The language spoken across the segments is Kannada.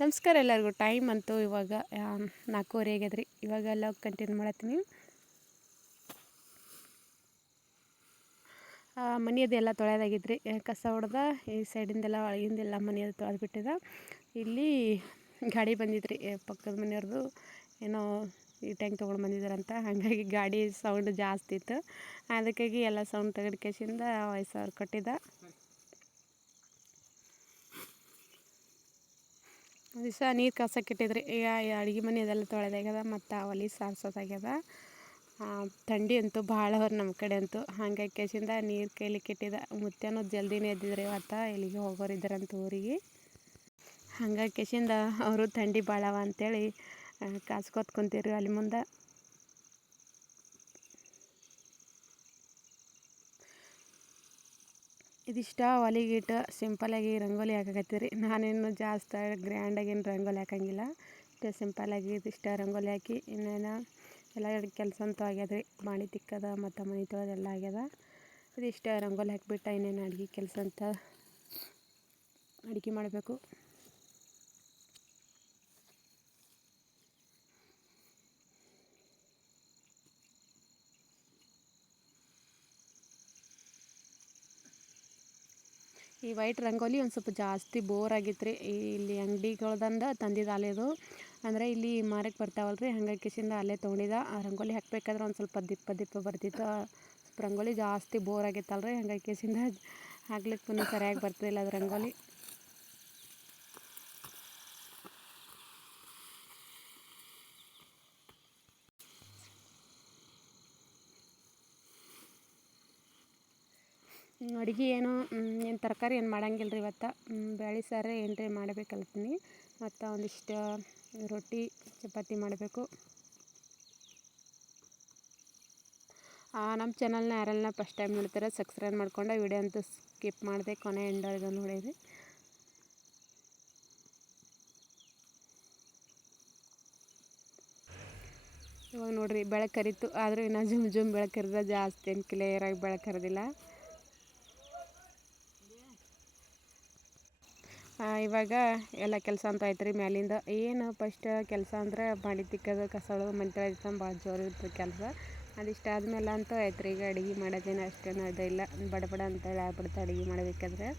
ನಮಸ್ಕಾರ ಎಲ್ಲರಿಗೂ. ಟೈಮ್ ಅಂತೂ ಇವಾಗ 4:30 ಆಗ್ಯದ್ರಿ. ಇವಾಗೆಲ್ಲ ಕಂಟಿನ್ಯೂ ಮಾಡತ್ತೀನಿ. ಮನೆಯದೆಲ್ಲ ತೊಳೆದಾಗಿದ್ರಿ. ಕಸ ಹೊಡೆದ ಈ ಸೈಡಿಂದೆಲ್ಲ ಒಳಗಿಂದೆಲ್ಲ ಮನೆಯದು ತೊಳೆದ್ಬಿಟ್ಟಿದ. ಇಲ್ಲಿ ಗಾಡಿ ಬಂದಿದ್ರಿ, ಪಕ್ಕದ ಮನೆಯವ್ರದ್ದು ಏನೋ ಈ ಟ್ಯಾಂಕ್ ತೊಗೊಂಡು ಬಂದಿದ್ದಾರಂತ. ಹಾಗಾಗಿ ಗಾಡಿ ಸೌಂಡ್ ಜಾಸ್ತಿ ಇತ್ತು. ಅದಕ್ಕಾಗಿ ಎಲ್ಲ ಸೌಂಡ್ ತೆಗೆದು ಕೇಸಿಂದ 50,000 ಕೊಟ್ಟಿದ್ದ. ದಿವಸ ನೀರು ಕಾಸಕ್ಕಿಟ್ಟಿದ್ರಿ. ಈಗ ಅಡುಗೆ ಮನೆ ಅದೆಲ್ಲ ತೊಳೆದಾಗ್ಯದ ಮತ್ತು ಒಲೆ ಸಾರ್ಸೋದಾಗ್ಯದ. ಥಂಡಿ ಅಂತೂ ಭಾಳ ಅವ್ರು ನಮ್ಮ ಕಡೆ ಅಂತೂ. ಹಾಗಾಗಿ ಕೇಸಿಂದ ನೀರು ಕೈಲಿಕ್ಕೆ ಇಟ್ಟಿದ್ದ. ಮುತ್ಯನೂ ಜಲ್ದಿನೇ ಎದ್ದಿದ್ರಿ ಇವತ್ತು, ಇಲ್ಲಿಗೆ ಹೋಗೋರಿದ್ದಾರಂತ ಊರಿಗೆ. ಹಾಗಾಗಿ ಕೇಸಿಂದ ಅವರು ಥಂಡಿ ಭಾಳವ ಅಂತೇಳಿ ಕಾಸ್ಕೊತ್ ಕುಂತೀರಿ ಅಲ್ಲಿ ಮುಂದೆ. ಇದಿಷ್ಟ ಒಲೆಗಿಟ್ಟು ಸಿಂಪಲಾಗಿ ರಂಗೋಲಿ ಹಾಕಕತ್ತೀರಿ. ನಾನೇನು ಜಾಸ್ತಿ ಗ್ರ್ಯಾಂಡಾಗೇನು ರಂಗೋಲಿ ಹಾಕಂಗಿಲ್ಲ. ಇಷ್ಟು ಸಿಂಪಲಾಗಿ ಇದಿಷ್ಟ ರಂಗೋಲಿ ಹಾಕಿ ಇನ್ನೇನು ಎಲ್ಲ ಕೆಲಸ ಅಂತೂ ಆಗ್ಯದ್ರಿ. ಬಾಣಿ ತಿಕ್ಕದ ಮತ್ತು ಮನೆ ತೊಳೆದೆಲ್ಲ ಆಗ್ಯದ. ಇದಿಷ್ಟ ರಂಗೋಲಿ ಹಾಕಿಬಿಟ್ಟು ಇನ್ನೇನು ಅಡುಗೆ ಕೆಲಸ ಅಂತ ಅಡುಗೆ ಮಾಡಬೇಕು. ಈ ವೈಟ್ ರಂಗೋಲಿ ಒಂದು ಸ್ವಲ್ಪ ಜಾಸ್ತಿ ಬೋರ್ ಆಗಿತ್ತು ರೀ. ಇಲ್ಲಿ ಅಂಗಡಿಗಳ್ದಂದು ತಂದಿದ್ದು ಅಲ್ಲೇದು, ಅಂದರೆ ಇಲ್ಲಿ ಮಾರಕ್ಕೆ ಬರ್ತಾವಲ್ರಿ. ಹಾಗಾಗಿ ಕಿಸಿಂದ ಅಲ್ಲೇ ತೊಗೊಂಡಿದ್ದ. ಆ ರಂಗೋಲಿ ಹಾಕಬೇಕಾದ್ರೆ ಒಂದು ಸ್ವಲ್ಪ ದಿಪ್ಪ ಬರ್ತಿತ್ತು. ಸ್ವಲ್ಪ ರಂಗೋಲಿ ಜಾಸ್ತಿ ಬೋರ್ ಆಗಿತ್ತಲ್ರಿ. ಹಾಗಾಗಿ ಕಿಸಿಂದ ಹಾಕ್ಲಿಕ್ಕೆ ಸರಿಯಾಗಿ ಬರ್ತಿಲ್ಲ ಅದು ರಂಗೋಲಿ. ಅಡುಗೆ ಏನು ತರಕಾರಿ ಏನು ಮಾಡಂಗಿಲ್ಲ ರೀ ಇವತ್ತು. ಬೇಳೆ ಸಾರು ಏನ್ರಿ ಮಾಡಬೇಕಲ್ತೀನಿ. ಮತ್ತು ಒಂದಿಷ್ಟು ರೊಟ್ಟಿ ಚಪಾತಿ ಮಾಡಬೇಕು. ನಮ್ಮ ಚಾನಲ್ನ ಯಾರೆಲ್ಲ ಫಸ್ಟ್ ಟೈಮ್ ನೋಡ್ತಾರೆ ಸಬ್ಸ್ಕ್ರೈಬ್ ಮಾಡ್ಕೊಂಡು ವಿಡಿಯೋ ಅಂತೂ ಸ್ಕಿಪ್ ಮಾಡಿದೆ ಕೊನೆ ಎಂಡವರೆಗೂ ನೋಡಿರಿ. ಇವಾಗ ನೋಡಿರಿ ಬೆಳಕು ಕರಿತು, ಆದರೂ ಇನ್ನೂ ಜುಮ್ ಬೆಳಕು ಕರಿದ. ಜಾಸ್ತಿ ಏನು ಕ್ಲಿಯರಾಗಿ ಬೆಳಕು ಕರೆದಿಲ್ಲ. ಇವಾಗ ಎಲ್ಲ ಕೆಲಸ ಅಂತ ಆಯ್ತು ರೀ. ಮ್ಯಾಲಿಂದ ಏನು ಫಸ್ಟ್ ಕೆಲಸ ಅಂದರೆ ಬಾಂಡೆ ತಿಕ್ಕೋದು, ಕಸ ಹೊಡೆದು, ಮನೆ ತೊಳೆದು ಭಾಳ ಜೋರು ಇರ್ತದೆ ಕೆಲಸ. ಅದಿಷ್ಟು ಆದಮೇಲೆ ಅಂತೂ ಆಯ್ತು ರೀ. ಈಗ ಅಡುಗೆ ಮಾಡೋದೇನು ಅಷ್ಟೇನು ಇದಿಲ್ಲ, ಬಡ ಅಂತೇಳಿ ಆಗ್ಬಿಡುತ್ತೆ ಅಡುಗೆ ಮಾಡಬೇಕಾದ್ರೆ.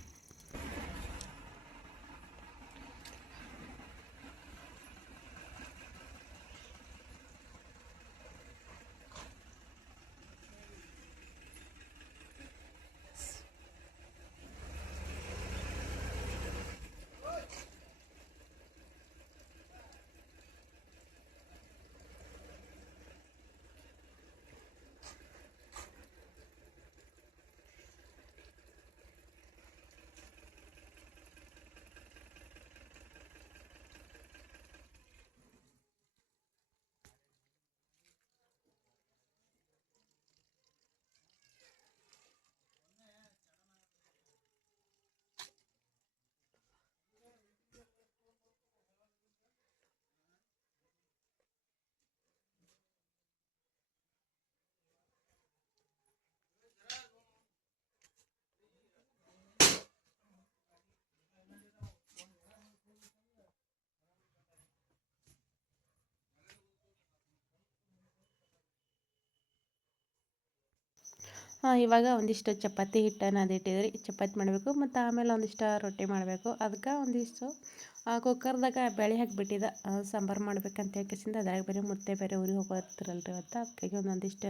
ಇವಾಗ ಒಂದಿಷ್ಟು ಚಪಾತಿ ಹಿಟ್ಟನ್ನು ಅದಿಟ್ಟಿದ್ರಿ. ಚಪಾತಿ ಮಾಡಬೇಕು ಮತ್ತು ಆಮೇಲೆ ಒಂದಿಷ್ಟು ರೊಟ್ಟಿ ಮಾಡಬೇಕು. ಅದಕ್ಕೆ ಒಂದಿಷ್ಟು ಕುಕ್ಕರ್ದಾಗ ಬೇಳೆ ಹಾಕಿಬಿಟ್ಟಿದ್ದ. ಸಾಂಬಾರು ಮಾಡ್ಬೇಕಂತ ಹೇಳ್ಕೇಸಿಂದ ಅದ್ರಾಗ ಬೇರೆ ಮುದ್ದೆ ಬೇರೆ ಊರಿಗೆ ಹೋಗೋತ್ತಿರಲ್ರಿ ಇವತ್ತು. ಅದಕ್ಕಾಗಿ ಒಂದೊಂದಿಷ್ಟು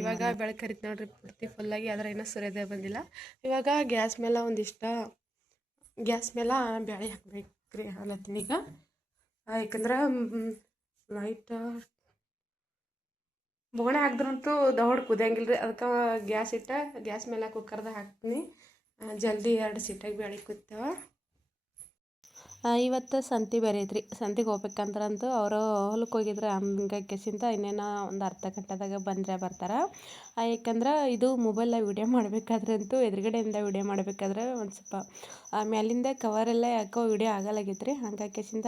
ಇವಾಗ ಬೆಳಕು ಕರಿತು ನೋಡ್ರಿ ಪೂರ್ತಿ ಫುಲ್ಲಾಗಿ. ಆದರೆ ಇನ್ನೂ ಸೂರ್ಯೋದಯ ಬಂದಿಲ್ಲ. ಇವಾಗ ಗ್ಯಾಸ್ ಮೇಲೆ ಬೇಳೆ ಹಾಕ್ಬೇಕ್ರಿ ಅಲ್ಲತ್ತೀನಿ ಈಗ. ಯಾಕಂದ್ರೆ ಲೈಟ್ ಬೋಗಣೆ ಹಾಕಿದ್ರಂತೂ ದೌಡ್ ಕುದಿಯಂಗಿಲ್ಲ ರೀ. ಅದಕ್ಕೆ ಗ್ಯಾಸ್ ಮೇಲೆ ಕುಕ್ಕರ್ದಾಗ ಹಾಕ್ತೀನಿ. ಜಲ್ದಿ 2 ಸೀಟಾಗಿ ಬೇಳೆ ಕುದಿತಾವ. ಇವತ್ತು ಸಂತೆ ಬೇರೆ ಐತ್ರಿ. ಸಂತೆಗೆ ಹೋಗ್ಬೇಕಂದ್ರಂತೂ ಅವರು ಹೊಲಕ್ಕೆ ಹೋಗಿದ್ರೆ ಹಂಗಾಕೆಸಿಂದ ಇನ್ನೇನೋ ಒಂದು ಅರ್ಧ ಗಂಟೆದಾಗ ಬರ್ತಾರೆ. ಯಾಕಂದ್ರೆ ಇದು ಮೊಬೈಲಾಗ ವಿಡಿಯೋ ಮಾಡಬೇಕಾದ್ರೆ ಅಂತೂ ಎದುರುಗಡೆಯಿಂದ ವಿಡಿಯೋ ಮಾಡಬೇಕಾದ್ರೆ ಒಂದು ಸ್ವಲ್ಪ ಮ್ಯಾಲಿಂದ ಕವರೆಲ್ಲ ಯಾಕೋ ವಿಡಿಯೋ ಆಗಲಾಗಿತ್ತು ರೀ. ಹಂಗಾಕೆಸಿಂದ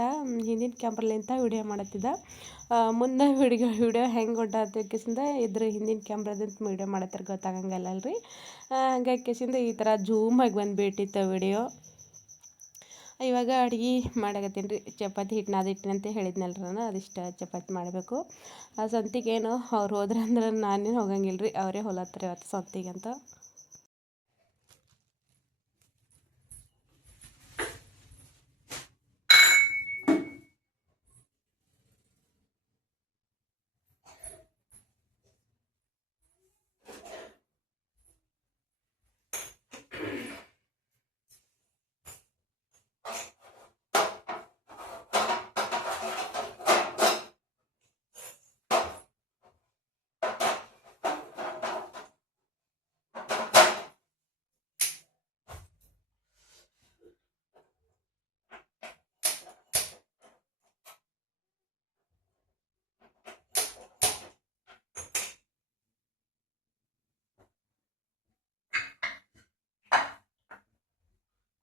ಹಿಂದಿನ ಕ್ಯಾಮ್ರಲಿಂದ ವಿಡಿಯೋ ಮಾಡತ್ತಿದ್ದ. ಮುಂದೆ ವಿಡಿಯೋ ಹೆಂಗೆ ಹೊಂಟಾಕೆಸಿಂದ ಇದ್ರ ಹಿಂದಿನ ಕ್ಯಾಮ್ರಾದಿಂದ ವಿಡಿಯೋ ಮಾಡತ್ತಾರೆ ಗೊತ್ತಾಗಂಗಿಲ್ಲಲ್ರಿ. ಹಂಗಾಕೆಸಿಂದ ಈ ಥರ ಜೂಮಾಗಿ ಬಂದುಬಿಟ್ಟಿತ್ತು ವಿಡಿಯೋ. ಇವಾಗ ಅಡುಗೆ ಮಾಡಕತ್ತೀನಿ ರೀ. ಚಪಾತಿ ಹಿಟ್ಟು ನಾದಿಟ್ಟಿನಿ ಅಂತ ಹೇಳಿದ್ನಲ್ರಿ ನಾನು, ಅದಿಷ್ಟು ಚಪಾತಿ ಮಾಡಬೇಕು. ಆ ಸಂತಿಗೇನು ಅವ್ರು ಹೋದ್ರಂದ್ರೆ ನಾನೇನು ಹೋಗಂಗಿಲ್ಲ ರೀ, ಅವರೇ ಹೊಲತ್ತಾರೆ ಇವತ್ತು ಸಂತಿಗೆ ಅಂತ.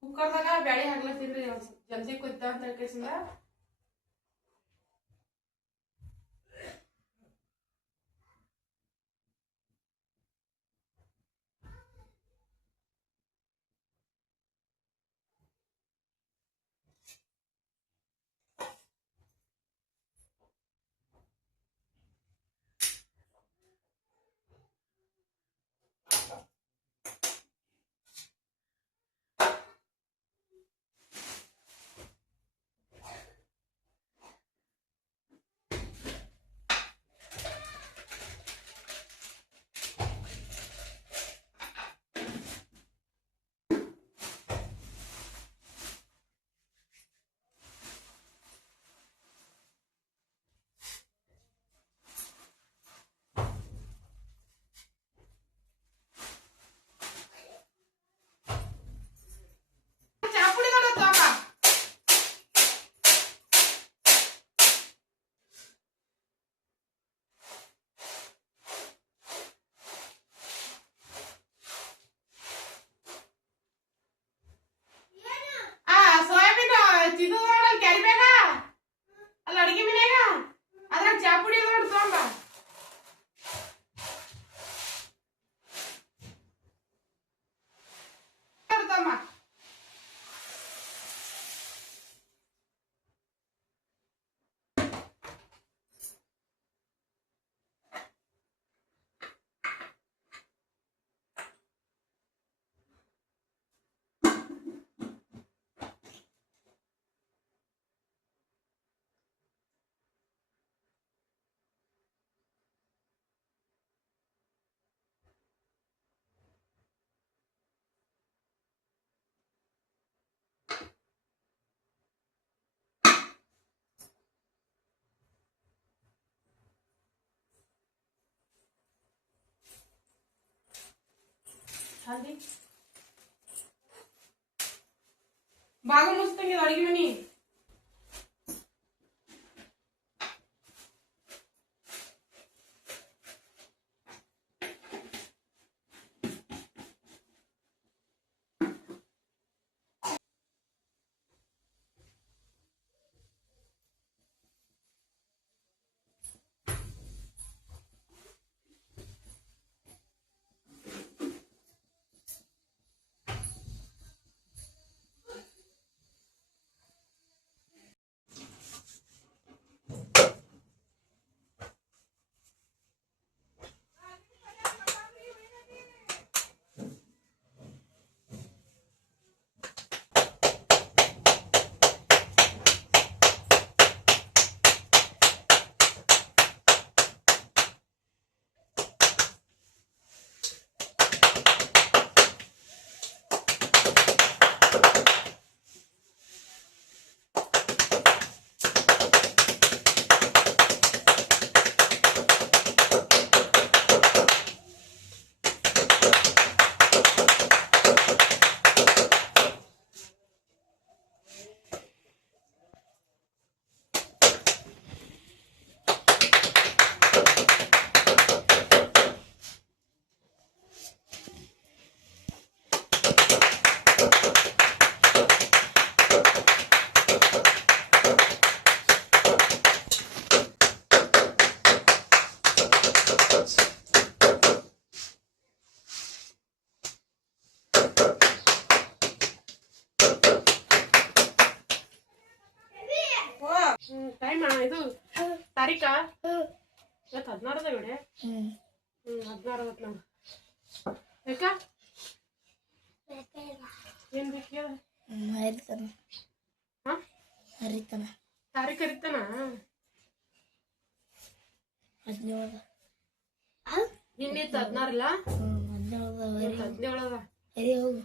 ಕುಕ್ಕರ್ದಾಗ ಬ್ಯಾಳಿ ಹಾಕ್ಲತ್ತೀನಿ ಜಲ್ದಿ ಕುದ್ದ ಅಂತ ಹೇಳ್ಕೇಸಿಂದ. ಅಲ್ಲ ಅಡಿಗೆ ಮನ್ಯಾಗ ಅದ್ರಾಗ ಚಾಪುಡಿ ನೋಡಿ ತೊಗೊಂಬ. ಬಾಗ ಮುಚ್ತಂಗೆ ಅಡಿಗೆ ಮನಿ. ಟೈಮ್ ಇದು ತಾರೀಕಾ ಇವತ್ತು 16 ಅದ ವಿಡಿಯೋ 16 ಅವತ್ತು ನಾವು ಬೇಕಾ ಏನು ಬೇಕು ಹೇಳ ಹರಿತಾನ ಹಾಂ ಹರಿತಾನ ತಾರೀಕು ಹರಿತಾನ 17 ನಿನ್ನೆ 16 ಇಲ್ಲ 17 17 ಅದ ಹರಿ ಹೋಗು